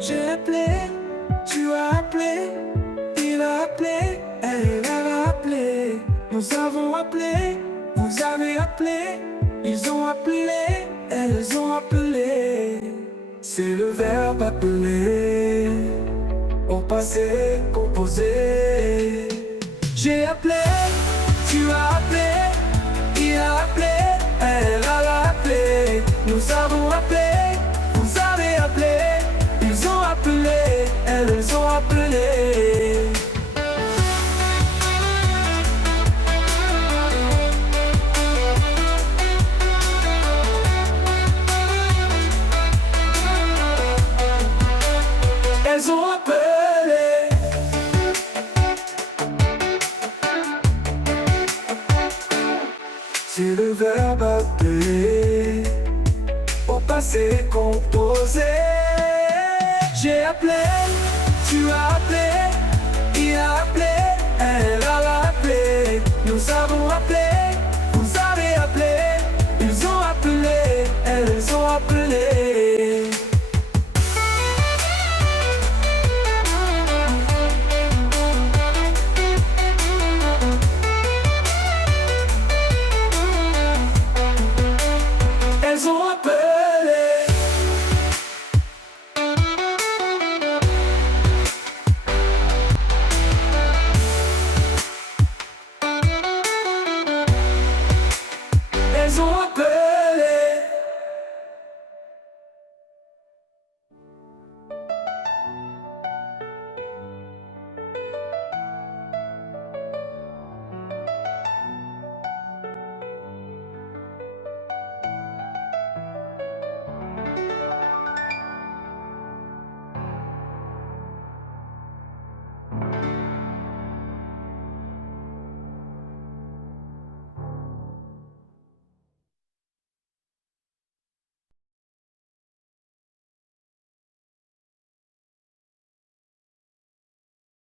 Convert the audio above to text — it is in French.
J'ai appelé, tu as appelé, il a appelé, elle a appelé. Nous avons appelé, vous avez appelé, ils ont appelé, elles ont appelé. C'est le verbe appeler, au passé composé. J'ai appelé, tu as appelé, il a appelé, elle a appelé. Nous avons appelé, vous avez appelé, ils ont appelé, elles ont appelé. Elles ont appelé. C'est le verbe appeler, au passé composé. J'ai appelé, tu as appelé, il a appelé.